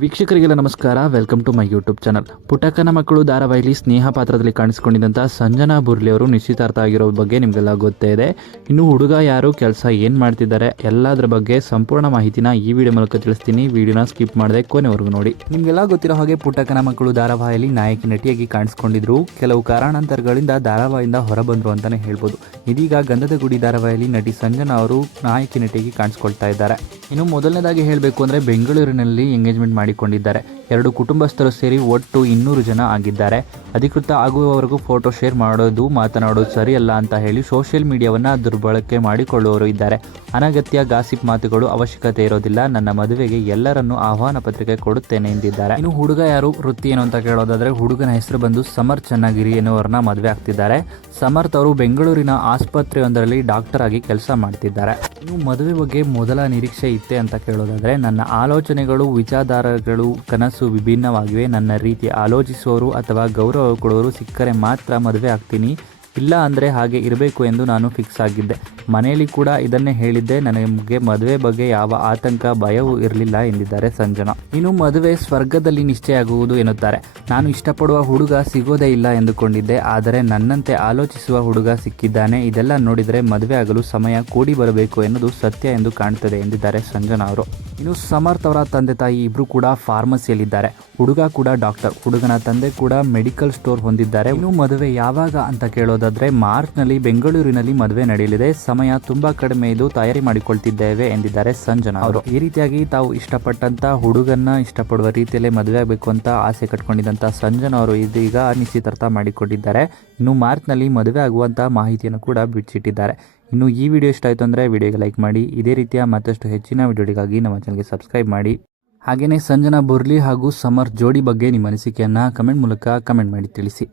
ವೀಕ್ಷಕರಿಗೆಲ್ಲ ನಮಸ್ಕಾರ. Welcome to my YouTube channel ಪುಟಕನ ಮಕ್ಕಳು ಧಾರಾವಾಹಿಲಿ ಸ್ನೇಹ ಪಾತ್ರದಲ್ಲಿ ಕಾಣಿಸಿಕೊಂಡಿದ್ದಂಥ ಸಂಜನಾ ಬುರ್ಲಿ ಅವರು ನಿಶ್ಚಿತಾರ್ಥ ಆಗಿರೋ ಬಗ್ಗೆ ನಿಮಗೆಲ್ಲ ಗೊತ್ತೇ ಇದೆ. ಇನ್ನು ಹುಡುಗ ಯಾರು, ಕೆಲಸ ಏನು ಮಾಡ್ತಿದ್ದಾರೆ, ಎಲ್ಲದರ ಬಗ್ಗೆ ಸಂಪೂರ್ಣ ಮಾಹಿತಿನ ಈ ವಿಡಿಯೋ ಮೂಲಕ ತಿಳಿಸ್ತೀನಿ. ವಿಡಿಯೋನ ಸ್ಕಿಪ್ ಮಾಡದೆ ಕೊನೆವರೆಗೂ ನೋಡಿ. ನಿಮಗೆಲ್ಲ ಗೊತ್ತಿರೋ ಹಾಗೆ ಪುಟಕನ ಮಕ್ಕಳು, ಧಾರಾವಾಹಿಯಲ್ಲಿ ನಾಯಕಿ, ನಟಿಯಾಗಿ ಕಾಣಿಸ್ಕೊಂಡಿದ್ರು. ಕೆಲವು ಕಾರಣಾಂತರಗಳಿಂದ ಧಾರಾವಾಹಿಯಿಂದ ಹೊರಬಂದರು ಅಂತಲೇ ಹೇಳ್ಬೋದು. ಇದೀಗ ಗಂಧದ ಗುಡಿ ಧಾರಾವಾಹಿಯಲ್ಲಿ ನಟಿ ಸಂಜನಾ ಅವರು ನಾಯಕಿ, ನಟಿಯಾಗಿ ಕಾಣಿಸ್ಕೊಳ್ತಾ ಇದ್ದಾರೆ. ಇನ್ನು ಮೊದಲನೇದಾಗಿ ಹೇಳಬೇಕು ಅಂದರೆ ಬೆಂಗಳೂರಿನಲ್ಲಿ ಎಂಗೇಜ್ಮೆಂಟ್ ಮಾಡಿಕೊಂಡಿದ್ದಾರೆ. ಎರಡು ಕುಟುಂಬಸ್ಥರು ಸೇರಿ ಒಟ್ಟು ಇನ್ನೂರು ಜನ ಆಗಿದ್ದಾರೆ. ಅಧಿಕೃತ ಆಗುವವರೆಗೂ ಫೋಟೋ ಶೇರ್ ಮಾಡೋದು, ಮಾತನಾಡೋದು ಸರಿಯಲ್ಲ ಅಂತ ಹೇಳಿ ಸೋಷಿಯಲ್ ಮೀಡಿಯಾವನ್ನು ದುರ್ಬಳಕೆ ಮಾಡಿಕೊಳ್ಳುವವರು ಇದ್ದಾರೆ. ಅನಗತ್ಯ ಗಾಸಿಪ್ ಮಾತುಗಳು ಅವಶ್ಯಕತೆ ಇರೋದಿಲ್ಲ. ನನ್ನ ಮದುವೆಗೆ ಎಲ್ಲರನ್ನು ಆಹ್ವಾನ ಪತ್ರಿಕೆ ಕೊಡುತ್ತೇನೆ ಎಂದಿದ್ದಾರೆ. ಇನ್ನು ಹುಡುಗ ಯಾರು? ವೃತ್ತಿ ಏನು ಅಂತ ಕೇಳೋದಾದ್ರೆ ಹುಡುಗನ ಹೆಸರು ಬಂದು ಸಮರ್ ಚನ್ನಗಿರಿ ಎನ್ನುವರನ್ನ ಮದುವೆ ಆಗ್ತಿದ್ದಾರೆ. ಸಮರ್ಥ್ ಅವರು ಬೆಂಗಳೂರಿನ ಆಸ್ಪತ್ರೆಯೊಂದರಲ್ಲಿ ಡಾಕ್ಟರ್ ಆಗಿ ಕೆಲಸ ಮಾಡ್ತಿದ್ದಾರೆ. ಇನ್ನು ಮದುವೆ ಬಗ್ಗೆ ಮೊದಲ ನಿರೀಕ್ಷೆ ಇತ್ತೆ ಅಂತ ಕೇಳೋದಾದ್ರೆ ನನ್ನ ಆಲೋಚನೆಗಳು, ವಿಚಾರಧಾರಗಳು, ಕನಸು ವಿಭಿನ್ನವಾಗಿವೆ. ನನ್ನ ರೀತಿ ಆಲೋಚಿಸುವವರು ಅಥವಾ ಗೌರವ ಕೊಡೋರು ಸಿಕ್ಕರೆ ಮಾತ್ರ ಮದುವೆ ಆಗ್ತೀನಿ. ಇಲ್ಲ ಅಂದರೆ ಹಾಗೆ ಇರಬೇಕು ಎಂದು ನಾನು ಫಿಕ್ಸ್ ಆಗಿದ್ದೆ. ಮನೆಯಲ್ಲಿ ಕೂಡ ಇದನ್ನೇ ಹೇಳಿದ್ದೆ. ನನಗೆ ಮದುವೆ ಬಗ್ಗೆ ಯಾವ ಆತಂಕ, ಭಯವೂ ಇರಲಿಲ್ಲ ಎಂದಿದ್ದಾರೆ ಸಂಜನಾ. ಇನ್ನು ಮದುವೆ ಸ್ವರ್ಗದಲ್ಲಿ ನಿಶ್ಚಯ ಆಗುವುದು ಎನ್ನುತ್ತಾರೆ. ನಾನು ಇಷ್ಟಪಡುವ ಹುಡುಗ ಸಿಗೋದೇ ಇಲ್ಲ ಎಂದುಕೊಂಡಿದ್ದೆ. ಆದರೆ ನನ್ನಂತೆ ಆಲೋಚಿಸುವ ಹುಡುಗ ಸಿಕ್ಕಿದ್ದಾನೆ. ಇದೆಲ್ಲ ನೋಡಿದರೆ ಮದುವೆ ಆಗಲು ಸಮಯ ಕೂಡಿ ಬರಬೇಕು ಎನ್ನುವುದು ಸತ್ಯ ಎಂದು ಕಾಣ್ತದೆ ಎಂದಿದ್ದಾರೆ ಸಂಜನಾ ಅವರು. ಇನ್ನು ಸಮರ್ಥ್ ಅವರ ತಂದೆ ತಾಯಿ ಇಬ್ರು ಕೂಡ ಫಾರ್ಮಸಿಯಲ್ಲಿದ್ದಾರೆ. ಹುಡುಗ ಕೂಡ ಡಾಕ್ಟರ್. ಹುಡುಗನ ತಂದೆ ಕೂಡ ಮೆಡಿಕಲ್ ಸ್ಟೋರ್ ಹೊಂದಿದ್ದಾರೆ. ಇನ್ನು ಮದುವೆ ಯಾವಾಗ ಅಂತ ಕೇಳೋದಾದ್ರೆ ಮಾರ್ಚ್ನಲ್ಲಿ ಬೆಂಗಳೂರಿನಲ್ಲಿ ಮದುವೆ ನಡೆಯಲಿದೆ. ಸಮಯ ತುಂಬಾ ಕಡಿಮೆ ಇದು ತಯಾರಿ ಮಾಡಿಕೊಳ್ತಿದ್ದೇವೆ ಎಂದಿದ್ದಾರೆ ಸಂಜನಾ ಅವರು. ಈ ರೀತಿಯಾಗಿ ತಾವು ಇಷ್ಟಪಟ್ಟಂತ ಹುಡುಗನ್ನ ಇಷ್ಟಪಡುವ ರೀತಿಯಲ್ಲೇ ಮದುವೆ ಆಗಬೇಕು ಅಂತ ಆಸೆ ಕಟ್ಕೊಂಡಿದ್ದಂತ ಸಂಜನಾ ಅವರು ಇದೀಗ ನಿಶ್ಚಿತಾರ್ಥ ಮಾಡಿಕೊಂಡಿದ್ದಾರೆ. ಇನ್ನು ಮಾರ್ಚ್ನಲ್ಲಿ ಮದುವೆ ಆಗುವಂಥ ಮಾಹಿತಿಯನ್ನು ಕೂಡ ಬಿಚ್ಚಿಟ್ಟಿದ್ದಾರೆ ಇನ್ನು ಈ ವಿಡಿಯೋ ಇಷ್ಟ ಆಯಿತು ಅಂದರೆ ವಿಡಿಯೋಗೆ ಲೈಕ್ ಮಾಡಿ, ಇದೇ ರೀತಿಯ ಮತ್ತಷ್ಟು ಹೆಚ್ಚಿನ ವಿಡಿಯೋಗಳಿಗಾಗಿ ನಮ್ಮ ಚಾನಲ್ಗೆ ಸಬ್ಸ್ಕ್ರೈಬ್ ಮಾಡಿ. ಹಾಗೆಯೇ ಸಂಜನಾ ಬುರ್ಲಿ ಹಾಗೂ ಸಮರ್ ಜೋಡಿ ಬಗ್ಗೆ ನಿಮ್ಮ ಅನಿಸಿಕೆಯನ್ನು ಕಮೆಂಟ್ ಮೂಲಕ ಕಮೆಂಟ್ ಮಾಡಿ ತಿಳಿಸಿ.